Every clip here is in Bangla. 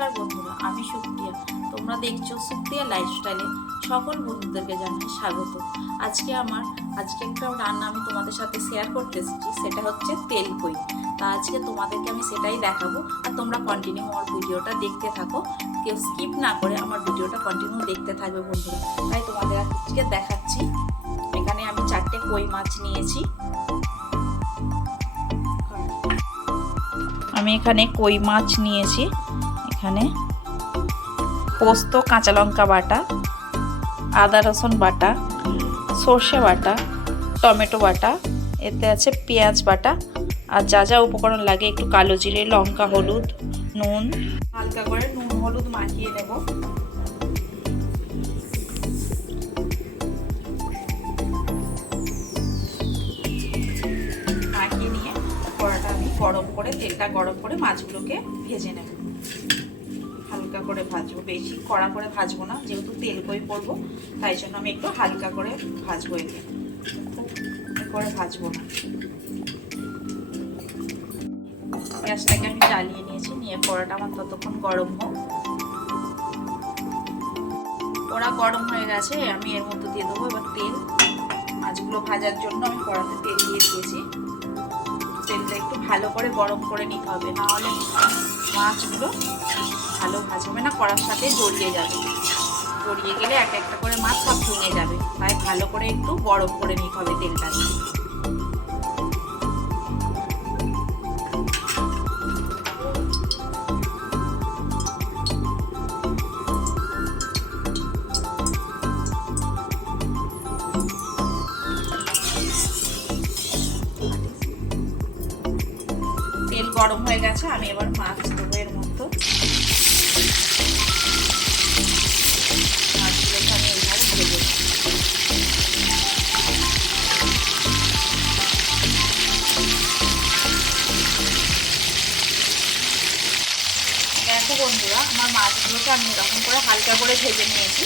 নমস্কার বন্ধুরা, আমি সুপ্রিয়া। তোমরা দেখছো সুপ্রিয়া লাইফস্টাইলে। সকল বন্ধুদেরকে জানাই স্বাগত। আজকে একটা রান্না আমি তোমাদের সাথে শেয়ার করতে এসেছি, সেটা হচ্ছে তেলকই। তা আজকে তোমাদেরকে আমি সেটাই দেখাবো, আর তোমরা কন্টিনিউ আমার ভিডিওটা দেখতে থাকো। কেউ স্কিপ না করে আমার ভিডিওটা কন্টিনিউ দেখতে থাকবে বন্ধুরা। তাই তোমাদের আজকে দেখাচ্ছি। এখানে আমি 4টে কই মাছ নিয়েছি। আমি এখানে কই মাছ নিয়েছি। এখানে পোস্ত, কাঁচা লঙ্কা বাটা, আদা রসুন বাটা, সর্ষে বাটা, টমেটো বাটা, এতে আছে পেঁয়াজ বাটা, আর যা যা উপকরণ লাগে একটু কালো জিরে, লঙ্কা, হলুদ, নুন, হালকা করে নুন হলুদ মাখিয়ে নেব। মাখিয়ে নিয়ে কড়াটা আমি তেলটা গরম করে মাছগুলোকে ভেজে নেব। হালকা করে ভাজবো, বেশি কড়া করে ভাজবো না, যেহেতু তেলকই করবো তাই জন্য আমি একটু হালকা করে ভাজবো। একে খুব করে ভাজবো না। গ্যাসটাকে আমি জ্বালিয়ে নিয়েছি, নিয়ে কড়াটা আমার ততক্ষণ গরম হোক। কড়া গরম হয়ে গেছে, আমি এর মধ্যে দিয়ে দেবো এবার তেল। মাছগুলো ভাজার জন্য আমি কড়াতে তেল দিয়ে দিয়েছি। তেলটা একটু ভালো করে গরম করে নিতে হবে, নাহলে মাছগুলো ভালো ভাজবে না, কড়ার সাথে জড়িয়ে যাবে। জড়িয়ে গেলে এক একটা করে মাছ সব ভেঙে যাবে। তাই ভালো করে একটু গরম করে নিতে হবে তেলটা দিয়ে। তেল গরম হয়ে গেছে, আমি এবার মাছ দেবো এর মধ্যে। মাছগুলোকে আমি এইভাবে ভেজে নেব। দেখো বন্ধুরা, আমার মাছগুলোকে আমি এরকম করে হালকা করে ভেজে নিয়েছি।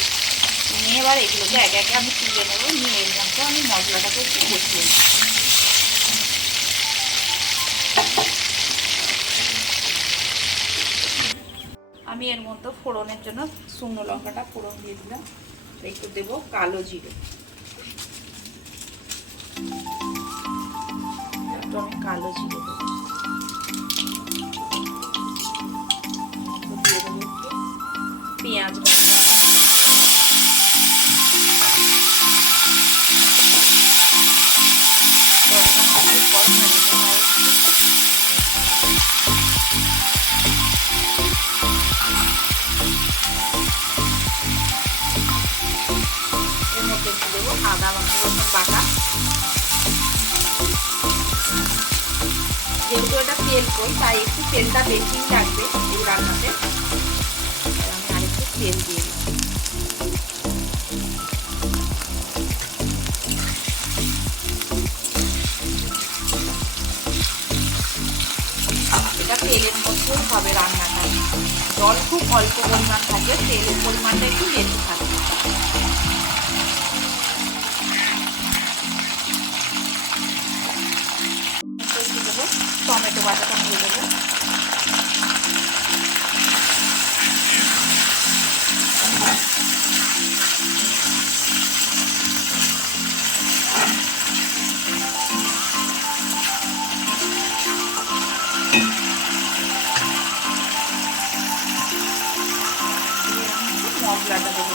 নিয়ে এবার এগুলোকে একে একে আমি তুলে নেবো। নিয়ে এর মধ্যে আমি মশলাটাকে একটু কষিয়ে নেব। আমি এর মধ্যে ফোড়নের জন্য শুকনো লঙ্কাটা ফোড়ন দিয়ে দিলাম। একটু দেবো কালো জিরে, একটু আমি কালো জিরে দেবো। দিয়ে দেবো একটু পেঁয়াজ বাটা, আদা রসুন বাটা। যেহেতু এটা তেল কই, তাই একটু তেলটা বেশি লাগবে এই রান্নাতে। আমি আরেকটু তেল দিয়ে দিই। এটা তেলের মধ্যেও হবে রান্নাটা। জল খুব অল্প পরিমাণ থাকে, তেলের পরিমাণটা একটু বেশি থাকে। টমেটো বাটাটা দিয়ে দেবো। মশলাটা দেবো,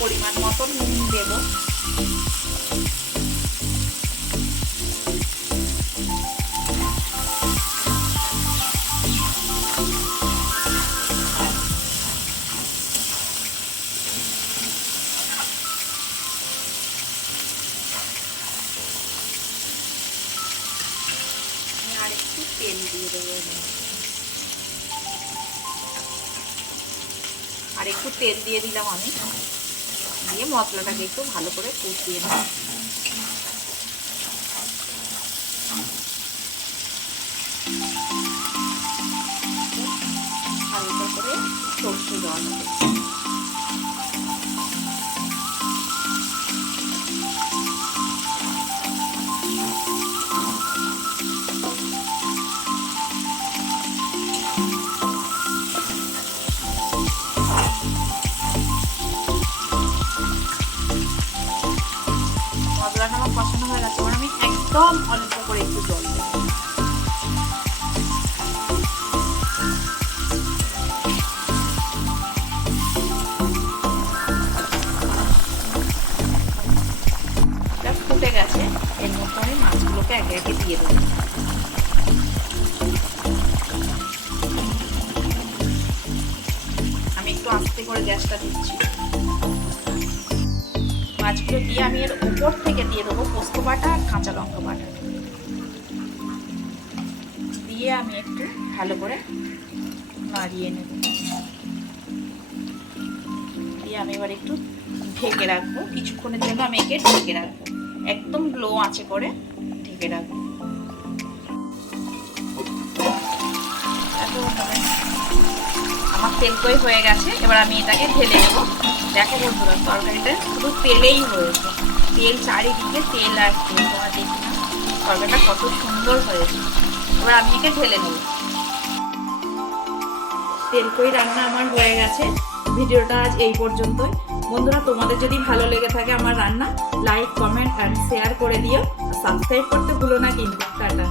পরিমাণ মতো নুন দেবো। আর একটু দিয়ে দেবো। আর একটু তেল দিয়ে দিলাম আমি, দিয়ে মশলাটাকে একটু ভালো করে কষিয়ে নেব। হালকা করে সরষে দেওয়া হবে। মশলাটা আমার কষানো হয়ে গেছে, এবার আমি একদম অল্প করে একটু জল দেব। ফুটে গেছে, এর মধ্যে আমি মাছগুলোকে একে একে দিয়ে দেবো। আমি একটু আস্তে করে গ্যাসটা দিচ্ছি। মাছগুলো দিয়ে আমি এর উপর থেকে দিয়ে দেবো পোস্ত বাটা আর কাঁচা লঙ্কা বাটা, দিয়ে আমি একটু ভালো করে নাড়িয়ে নেব। দিয়ে আমি এবার একটু ঢেকে রাখবো, কিছুক্ষণের জন্য আমি একে ঢেকে রাখবো, একদম লো আঁচে করে ঢেকে রাখবো। আমার তেলকই হয়ে গেছে, এবার আমি এটাকে ঢেলে নেবো। দেখো বন্ধুরা, তরকারিটা শুধু তেলেই হয়েছে, তেল চারিদিকে তেল আর তেল, তোমরা দেখি না তরকারিটা কত সুন্দর হয়েছে। এবার আমি একে ঢেলে নেব। তেলকই রান্না আমার হয়ে গেছে। ভিডিওটা আজ এই পর্যন্তই। বন্ধুরা, তোমাদের যদি ভালো লেগে থাকে আমার রান্না, লাইক, কমেন্ট অ্যান্ড শেয়ার করে দিও। সাবস্ক্রাইব করতে ভুলো না কিন্তু। টাটা।